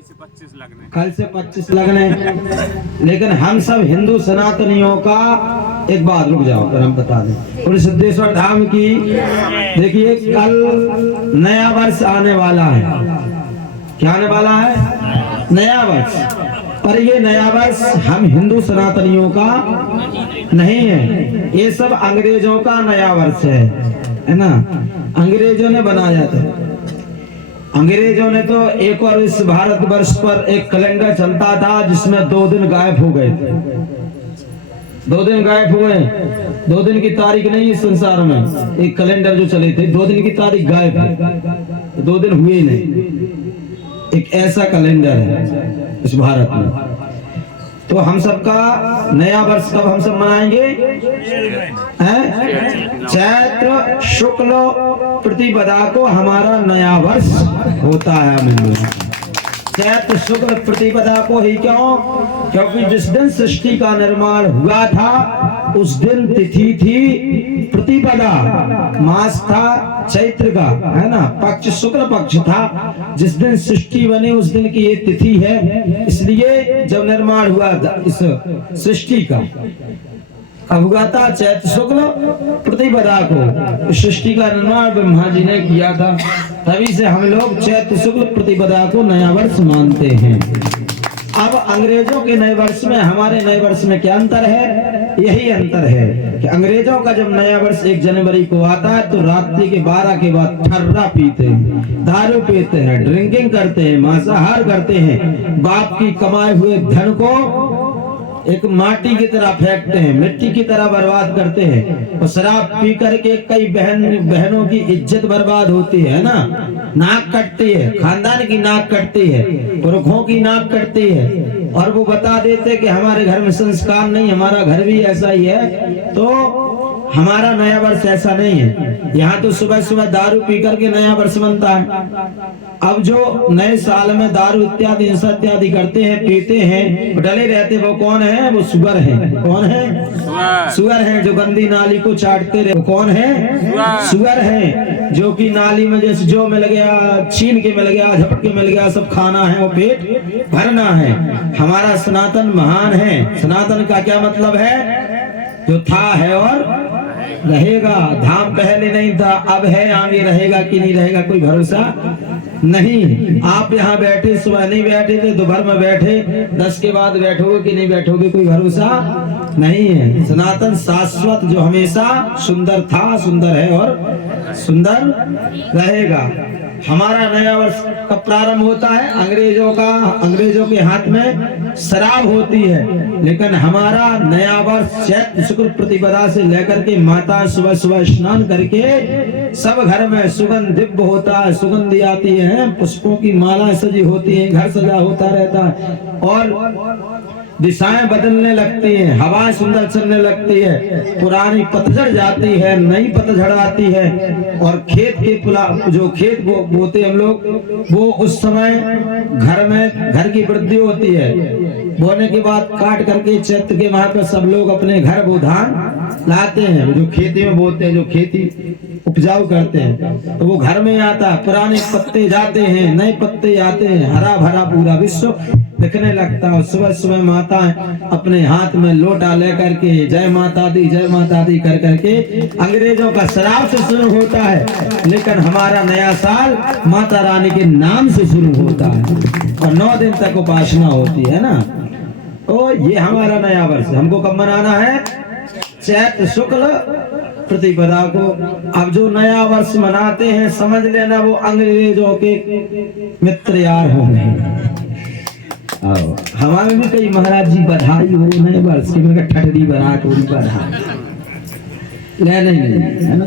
कल से 25 लगने। लेकिन हम सब हिंदू सनातनियों का एक बात, रुक जाओ पर हम बता दें, और सिद्धेश्वर धाम की देखिए कल नया वर्ष आने वाला है। क्या आने वाला है? नया वर्ष। पर ये नया वर्ष हम हिंदू सनातनियों का नहीं है, ये सब अंग्रेजों का नया वर्ष है ना। अंग्रेजों ने बनाया था। अंग्रेजों ने तो एक और इस भारतवर्ष पर एक कैलेंडर चलता था जिसमें 2 दिन गायब हो गए थे। 2 दिन गायब हुए, 2 दिन की तारीख नहीं इस संसार में। एक कैलेंडर जो चले थे 2 दिन की तारीख गायब है, 2 दिन हुए नहीं। एक ऐसा कैलेंडर है इस भारत में। तो हम सबका नया वर्ष कब हम सब मनाएंगे? चैत्र शुक्ल प्रतिपदा को हमारा नया वर्ष होता है। हम चैत्र शुक्ल प्रतिपदा को ही क्यों? क्योंकि जिस दिन सृष्टि का निर्माण हुआ था उस दिन तिथि थी प्रतिपदा, मास था चैत्र का, है ना, पक्ष शुक्ल पक्ष था। जिस दिन सृष्टि बनी उस दिन की ये तिथि है। इसलिए जब निर्माण हुआ इस सृष्टि का कब हुआ था? चैत्र शुक्ल प्रतिपदा को सृष्टि का निर्माण ब्रह्मा जी ने किया था। तभी से हम लोग चैत्र शुक्ल प्रतिपदा को नया वर्ष मानते हैं। अब अंग्रेजों के नए वर्ष में हमारे नए वर्ष में क्या अंतर है? यही अंतर है कि अंग्रेजों का जब नया वर्ष 1 जनवरी को आता है तो रात्रि के 12 के बाद ठर्रा पीते हैं, दारू पीते हैं, ड्रिंकिंग करते हैं, मांसाहार करते हैं, बाप की कमाए हुए धन को एक माटी की तरह फेंकते हैं, मिट्टी की तरह बर्बाद करते हैं। और शराब पी करके कई बहनों की इज्जत बर्बाद होती है ना, नाक कटती है, खानदान की नाक कटती है, पुरखों की नाक कटती है। और वो बता देते कि हमारे घर में संस्कार नहीं, हमारा घर भी ऐसा ही है। तो हमारा नया वर्ष ऐसा नहीं है। यहाँ तो सुबह सुबह दारू पी करके नया वर्ष बनता है। अब जो नए साल में दारू इत्यादि हिंसा इत्यादि करते हैं, पीते हैं, डले रहते, वो कौन है? वो सुअर है। कौन है? सुअर है। जो गंदी नाली को चाटते रहे वो कौन है? सुअर है। जो कि नाली में जैसे जो मिल गया, छीन के मिल गया, झपट के मिल गया, सब खाना है, वो पेट भरना है। हमारा सनातन महान है। सनातन का क्या मतलब है? जो था है और रहेगा। धाम पहले नहीं था, अब है, आगे रहेगा कि नहीं रहेगा कोई भरोसा नहीं। आप यहाँ बैठे, सुबह नहीं बैठे थे, दोपहर में बैठे, 10 के बाद बैठोगे कि नहीं बैठोगे कोई भरोसा नहीं है। सनातन शाश्वत जो हमेशा सुंदर था, सुंदर है और सुंदर रहेगा। हमारा नया वर्ष कब प्रारंभ होता है? अंग्रेजों का, अंग्रेजों के हाथ में शराब होती है। लेकिन हमारा नया वर्ष चैत्र शुक्ल प्रतिपदा से लेकर के माता सुबह सुबह स्नान करके सब घर में सुगंध दिव्य होता है, सुगंधी आती है, पुष्पों की माला सजी होती है, घर सजा होता रहता है और दिशाएं बदलने लगती हैं, हवाएं सुंदर चलने लगती है, पुरानी पतझड़ जाती है, नई पतझड़ आती है। और खेत के जो खेत बोते हम लोग, वो उस समय घर में घर की वृद्धि होती है। बोने के बाद काट करके चैत्र के माह पर सब लोग अपने घर वो धान लाते हैं, जो खेती में बोते हैं, जो खेती उपजाऊ करते हैं, तो वो घर में आता है। पुराने पत्ते जाते हैं, नए पत्ते आते हैं, हरा भरा पूरा विश्व दिखने लगता है। सुबह सुबह माताएं अपने हाथ में लोटा लेकर के जय माता दी कर करके अंग्रेजों का शराब से शुरू होता है, लेकिन हमारा नया साल माता रानी के नाम से शुरू होता है और 9 दिन तक उपासना होती है ना। तो ये हमारा नया वर्ष हमको कब मनाना है? चैत्र शुक्ल प्रतिपदा को। अब जो नया वर्ष मनाते हैं समझ लेना वो अंग्रेजों के मित्र यार होंगे। हमारे भी कई महाराज जी बधाई हो नए वर्ष की, ठटरी बना टोरी बधाई नहीं है ना।